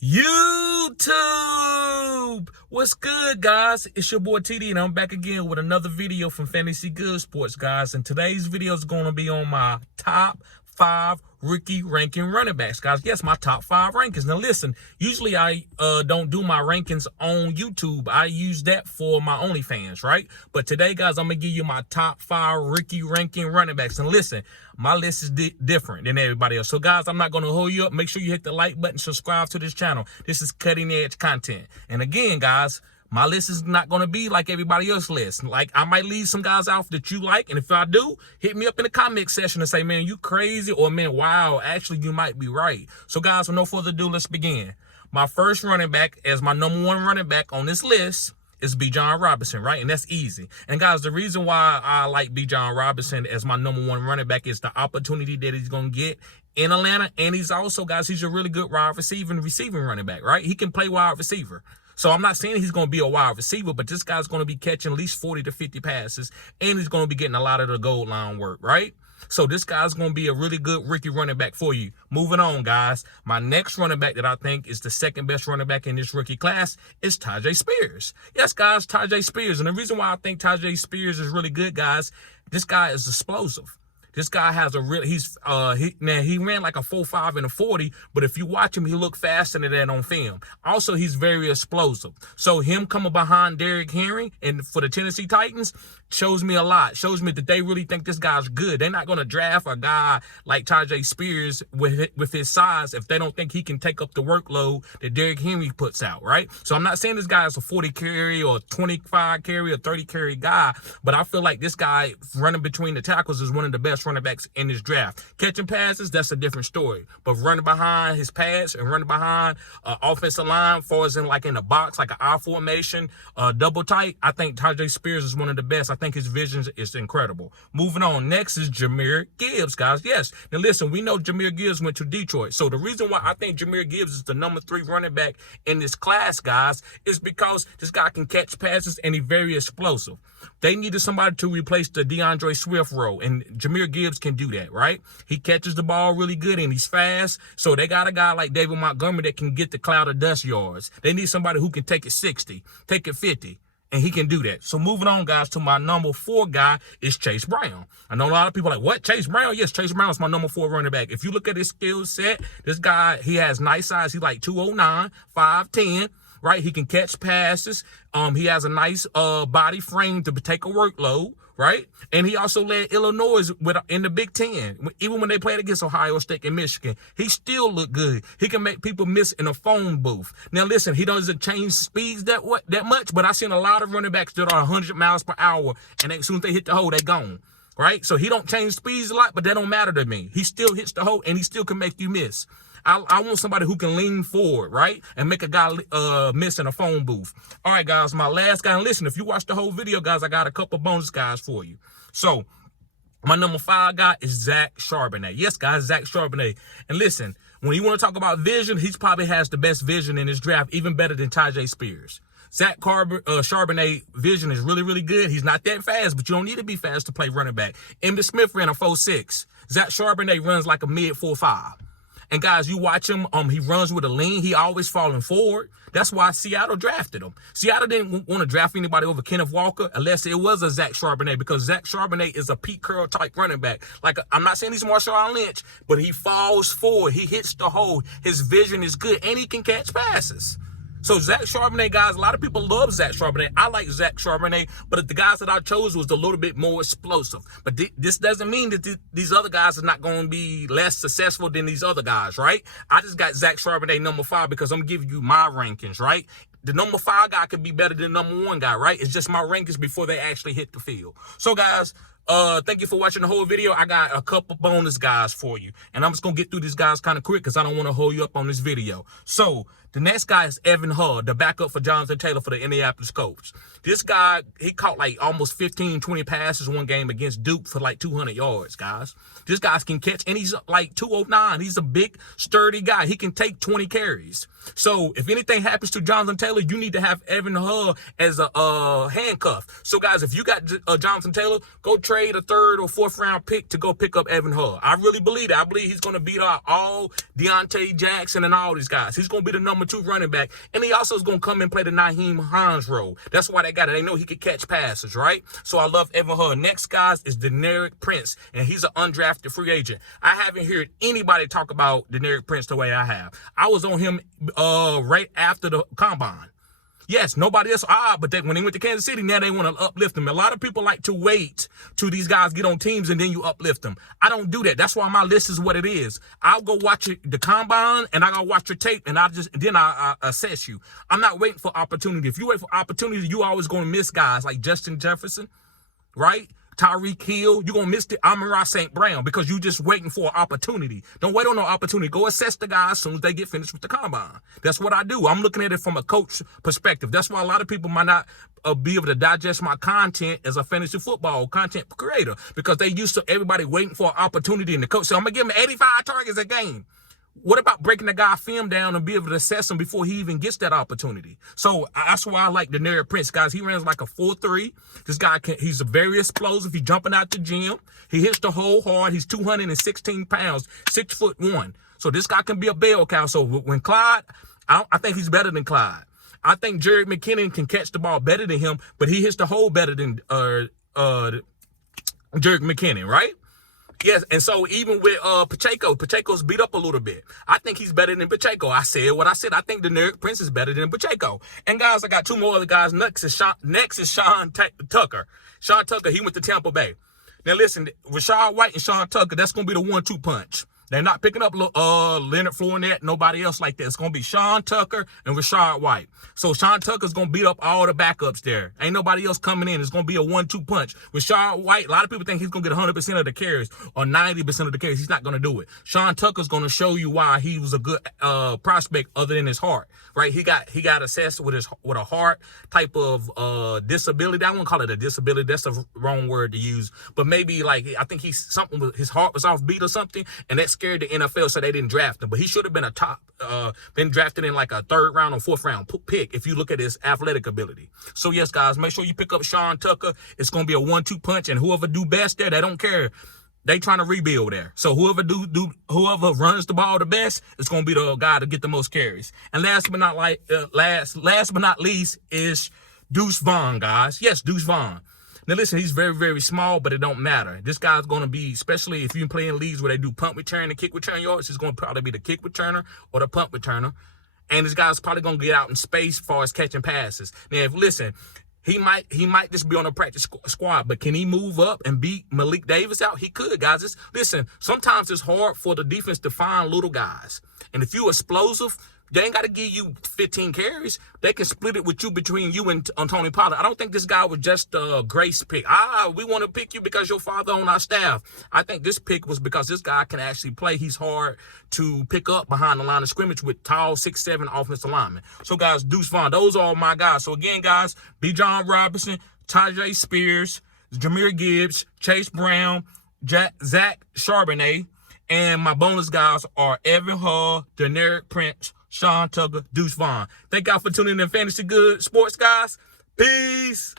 YouTube, what's good, guys? It's your boy TD, and I'm back again with another video from Fantasy Good Sports, guys. And today's video is going to be on my top 5 rookie ranking running backs, guys. Yes, my top 5 rankings. Now listen, usually I don't do my rankings on YouTube. I use that for my OnlyFans, right? But today, guys, I'm gonna give you my top 5 rookie ranking running backs. And listen, my list is different than everybody else. So guys, I'm not gonna hold you up. Make sure you hit the like button, subscribe to this channel. This is cutting edge content. And again, guys, my list is not going to be like everybody else's list. Like, I might leave some guys out that you like, and if I do, hit me up in the comment section and say, man, you crazy, or man, wow, actually, you might be right. So, guys, with no further ado, let's begin. My first running back as my number 1 running back on this list is Bijan Robinson, right? And that's easy. And, guys, the reason why I like Bijan Robinson as my number 1 running back is the opportunity that he's going to get in Atlanta, and he's also, guys, he's a really good wide receiving running back, right? He can play wide receiver. So I'm not saying he's going to be a wide receiver, but this guy's going to be catching at least 40 to 50 passes, and he's going to be getting a lot of the goal line work, right? So this guy's going to be a really good rookie running back for you. Moving on, guys. My next running back that I think is the second best running back in this rookie class is Tyjae Spears. Yes, guys, Tyjae Spears. And the reason why I think Tyjae Spears is really good, guys, this guy is explosive. This guy has a real, he ran like a 4.5 and a 40, but if you watch him, he look faster than that on film. Also, he's very explosive. So him coming behind Derrick Henry and for the Tennessee Titans shows me a lot. Shows me that they really think this guy's good. They're not going to draft a guy like Tyjae Spears with his size if they don't think he can take up the workload that Derrick Henry puts out, right? So I'm not saying this guy is a 40 carry or 25 carry or 30 carry guy, but I feel like this guy running between the tackles is one of the best running backs in this draft. Catching passes, that's a different story. But running behind his pads and running behind offensive line, far as in like in the box, like an I formation, double tight, I think Tyjae Spears is one of the best. I think his vision is incredible. Moving on, next is Jahmyr Gibbs, guys. Yes, now listen, we know Jahmyr Gibbs went to Detroit. So the reason why I think Jahmyr Gibbs is the number 3 running back in this class, guys, is because this guy can catch passes and he's very explosive. They needed somebody to replace the DeAndre Swift role, and Jahmyr Gibbs can do that, right? He catches the ball really good, and he's fast. So they got a guy like David Montgomery that can get the cloud of dust yards. They need somebody who can take it 60, take it 50. And he can do that. So moving on, guys, to my number 4 guy is Chase Brown. I know a lot of people are like, what, Chase Brown? Yes, Chase Brown is my number 4 running back. If you look at his skill set, this guy, he has nice size. He's like 209, 5'10", right? He can catch passes. He has a nice body frame to take a workload, right? And he also led Illinois in the Big Ten. Even when they played against Ohio State and Michigan, he still looked good. He can make people miss in a phone booth. Now, listen, he doesn't change speeds that much, but I've seen a lot of running backs that are 100 miles per hour, and as soon as they hit the hole, they gone, right? So he don't change speeds a lot, but that don't matter to me. He still hits the hole, and he still can make you miss. I want somebody who can lean forward, right, and make a guy miss in a phone booth. All right, guys, my last guy. And listen, if you watch the whole video, guys, I got a couple bonus guys for you. So my number 5 guy is Zach Charbonnet. Yes, guys, Zach Charbonnet. And listen, when you want to talk about vision, he probably has the best vision in this draft, even better than Tyjae Spears. Zach Charbonnet vision is really, really good. He's not that fast, but you don't need to be fast to play running back. Emmitt Smith ran a 4.6. Zach Charbonnet runs like a mid 4.5. And guys, you watch him, he runs with a lean. He always falling forward. That's why Seattle drafted him. Seattle didn't want to draft anybody over Kenneth Walker unless it was a Zach Charbonnet, because Zach Charbonnet is a Pete Carroll type running back. Like, I'm not saying he's Marshawn Lynch, but he falls forward. He hits the hole. His vision is good, and he can catch passes. So Zach Charbonnet, guys, a lot of people love Zach Charbonnet. I like Zach Charbonnet, but the guys that I chose was a little bit more explosive. But this doesn't mean that these other guys are not going to be less successful than these other guys, right? I just got Zach Charbonnet number 5 because I'm giving you my rankings, right? The number 5 guy could be better than the number 1 guy, right? It's just my rankings before they actually hit the field. So, guys, thank you for watching the whole video. I got a couple bonus guys for you, and I'm just going to get through these guys kind of quick because I don't want to hold you up on this video. So the next guy is Evan Hull, the backup for Jonathan Taylor for the Indianapolis Colts. This guy, he caught like almost 15, 20 passes one game against Duke for like 200 yards, guys. This guy can catch, and he's like 209. He's a big, sturdy guy. He can take 20 carries. So if anything happens to Jonathan Taylor, you need to have Evan Hull as a handcuff. So, guys, if you got Jonathan Taylor, go trade trade a 3rd or 4th round pick to go pick up Evan Hull. I really believe that. I believe he's going to beat out all Deontay Jackson and all these guys. He's going to be the number 2 running back. And he also is going to come and play the Nyheim Hines role. That's why they got it. They know he could catch passes, right? So I love Evan Hull. Next, guys, is Deneric Prince. And he's an undrafted free agent. I haven't heard anybody talk about Deneric Prince the way I have. I was on him right after the combine. Yes, nobody else, but when they went to Kansas City, now they want to uplift them. A lot of people like to wait till these guys get on teams and then you uplift them. I don't do that. That's why my list is what it is. I'll go watch the combine and I go watch your tape and then I assess you. I'm not waiting for opportunity. If you wait for opportunity, you always going to miss guys like Justin Jefferson, right? Tyreek Hill, you're going to miss the Amon-Ra St. Brown because you just waiting for an opportunity. Don't wait on no opportunity. Go assess the guys as soon as they get finished with the combine. That's what I do. I'm looking at it from a coach perspective. That's why a lot of people might not be able to digest my content as a fantasy football content creator because they used to everybody waiting for an opportunity and the coach said, I'm going to give him 85 targets a game. What about breaking the guy film down and be able to assess him before he even gets that opportunity? So that's why I like Deneric Prince, guys. He runs like a 4.3. This guy, he's very explosive. He's jumping out the gym. He hits the hole hard. He's 216 pounds, 6'1". So this guy can be a bell cow. So when Clyde, I think he's better than Clyde. I think Jerick McKinnon can catch the ball better than him, but he hits the hole better than Jerick McKinnon, right? Yes, and so even with Pacheco's beat up a little bit. I think he's better than Pacheco. I said what I said. I think Deneric Prince is better than Pacheco. And guys, I got 2 more other guys. Next is Sean Tucker. Sean Tucker, he went to Tampa Bay. Now listen, Rachaad White and Sean Tucker, that's going to be the 1-2 punch. They're not picking up Leonard Fournette, nobody else like that. It's going to be Sean Tucker and Rachaad White. So Sean Tucker's going to beat up all the backups there. Ain't nobody else coming in. It's going to be a 1-2 punch. Rachaad White, a lot of people think he's going to get 100% of the carries or 90% of the carries. He's not going to do it. Sean Tucker's going to show you why he was a good prospect other than his heart, right? He got assessed with a heart type of disability. I won't call it a disability. That's the wrong word to use. But maybe like, I think his heart was off beat or something, and that's scared the NFL, so they didn't draft him. But he should have been a top, been drafted in like a 3rd round or 4th round pick if you look at his athletic ability. So yes, guys, make sure you pick up Sean Tucker. It's gonna be a 1-2 punch, and whoever do best there, they don't care. They trying to rebuild there. So whoever runs the ball the best, it's gonna be the guy to get the most carries. And last but not least is Deuce Vaughn, guys. Yes, Deuce Vaughn. Now, listen, he's very, very small, but it don't matter. This guy's going to be, especially if you play in leagues where they do punt return and kick return yards, he's going to probably be the kick returner or the punt returner. And this guy's probably going to get out in space as far as catching passes. Now, he might just be on a practice squad, but can he move up and beat Malik Davis out? He could, guys. Listen, sometimes it's hard for the defense to find little guys. And if you're explosive, they ain't got to give you 15 carries. They can split it with you between you and Tony Pollard. I don't think this guy was just a grace pick. We want to pick you because your father on our staff. I think this pick was because this guy can actually play. He's hard to pick up behind the line of scrimmage with tall 6'7" offensive linemen. So, guys, Deuce Vaughn, those are all my guys. So, again, guys, Bijan Robinson, Tyjae Spears, Jahmyr Gibbs, Chase Brown, Zach Charbonnet, and my bonus guys are Evan Hull, Deneric Prince, Sean Tucker, Deuce Vaughn. Thank y'all for tuning in Fantasy Good Sports, guys. Peace.